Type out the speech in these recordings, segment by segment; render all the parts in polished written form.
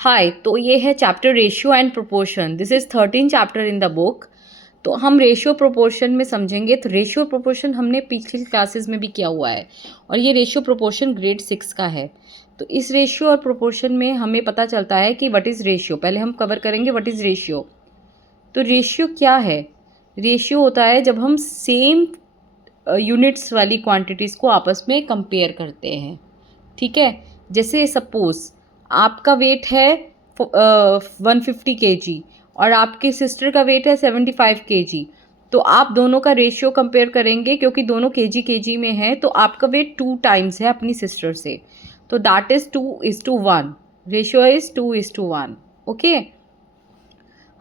हाय, तो ये है chapter ratio and proportion. This is 13 chapter in the book. तो हम रेशियो प्रोपोर्शन में समझेंगे। तो रेशियो प्रोपोर्शन हमने पिछली क्लासेस में भी किया हुआ है और ये रेशियो प्रोपोर्शन ग्रेड 6 का है। तो इस रेशियो और प्रोपोर्शन में हमें पता चलता है कि व्हाट इज़ रेशियो। पहले हम कवर करेंगे व्हाट इज़ रेशियो। तो रेशियो क्या है? रेशियो होता है जब हम सेम यूनिट्स वाली क्वांटिटीज़ को आपस में कंपेयर करते हैं। ठीक है, जैसे सपोज़ आपका वेट है 150 kg और आपके सिस्टर का वेट है 75 kg। तो आप दोनों का रेशियो कंपेयर करेंगे क्योंकि दोनों केजी में है, तो आपका वेट 2 टाइम्स है अपनी सिस्टर से। तो that is 2:1। Ratio is 2:1। Okay.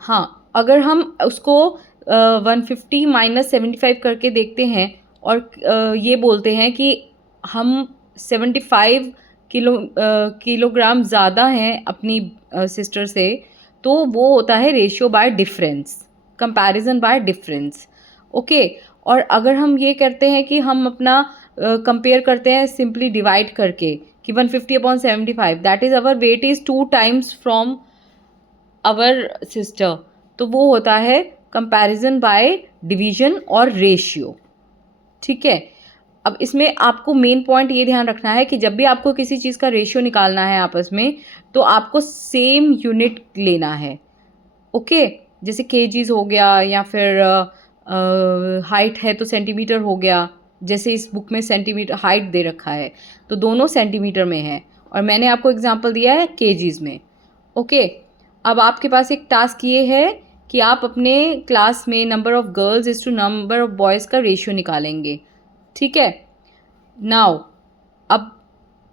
हाँ, अगर हम उसको 150 माइनस 75 करके देखते हैं और ये बोलते हैं कि हम 75 किलोग्राम ज़्यादा हैं अपनी सिस्टर से, तो वो होता है ratio by difference, comparison bye difference. Okay. और अगर हम ये करते हैं कि हम अपना कंपेयर करते हैं सिंपली डिवाइड करके कि 150/75 that is our weight is 2 times from our sister, तो वो होता है कंपैरिजन बाय डिवीजन और रेशियो। ठीक है। अब इसमें आपको मेन पॉइंट ये ध्यान रखना है कि जब भी आपको किसी चीज़ का रेशियो निकालना है आपस में, तो आपको सेम यूनिट लेना है। ओके। जैसे केजीज हो गया या फिर हाइट है तो सेंटीमीटर हो गया। जैसे इस बुक में सेंटीमीटर हाइट दे रखा है, तो दोनों सेंटीमीटर में है और मैंने आपको एग्जांपल दिया है केजीज में। ओके। अब आपके पास एक टास्क ये है कि आप अपने क्लास में number of girls is to number of boys का रेशियो निकालेंगे। ठीक है। नाउ अब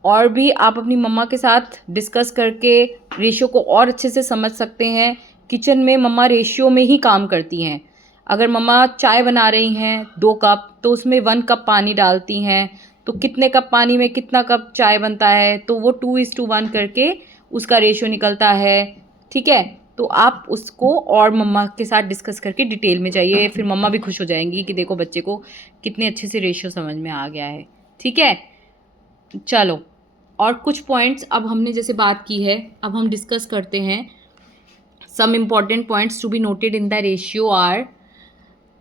और भी आप अपनी मम्मा के साथ डिस्कस करके रेशियो को और अच्छे से समझ सकते हैं। किचन में मम्मा रेशियो में ही काम करती हैं। अगर मम्मा चाय बना रही हैं 2 कप, तो उसमें 1 कप पानी डालती हैं, तो कितने कप पानी में कितना कप चाय बनता है, तो वो 2:1 करके उसका रेशियो निकलता है। ठीक है। तो आप उसको और मम्मा के साथ डिस्कस करके डिटेल में जाइए, फिर मम्मा भी खुश हो जाएंगी कि देखो बच्चे को कितने अच्छे से रेशियो समझ में आ गया है। ठीक है। चलो, और कुछ पॉइंट्स अब हमने जैसे बात की है, अब हम डिस्कस करते हैं। Some important points to be noted in the ratio are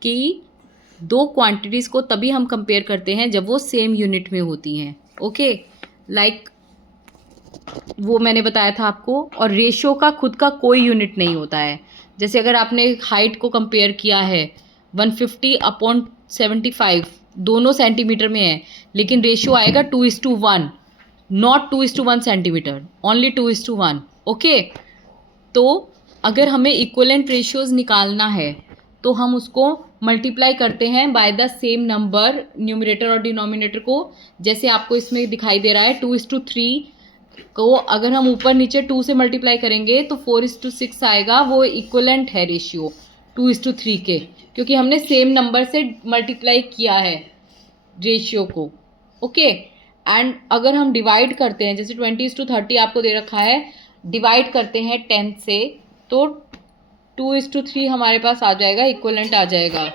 कि दो क्वांटिटीज़ को तभी हम कंपेयर करते हैं जब वो सेम यूनिट में होती हैं। ओके। लाइक वो मैंने बताया था आपको। और रेशियो का खुद का कोई यूनिट नहीं होता है। जैसे अगर आपने हाइट को कंपेयर किया है 150/75, दोनों सेंटीमीटर में है, लेकिन रेशियो आएगा 2:1, नॉट 2:1 सेंटीमीटर, ओनली 2:1। ओके। तो अगर हमें इक्वलेंट रेशियोज निकालना है तो हम उसको मल्टीप्लाई करते हैं by the same number, numerator और डिनोमिनेटर को। जैसे आपको इसमें दिखाई दे रहा है 2:3 को अगर हम ऊपर नीचे 2 से मल्टीप्लाई करेंगे तो 4:6 आएगा। वो इक्वलेंट है रेशियो 2:3 के, क्योंकि हमने सेम नंबर से मल्टीप्लाई किया है रेशियो को। ओके। एंड अगर हम डिवाइड करते हैं, जैसे 20:30 आपको दे रखा है, डिवाइड करते हैं 10 से, तो 2:3 हमारे पास आ जाएगा, इक्वलेंट आ जाएगा।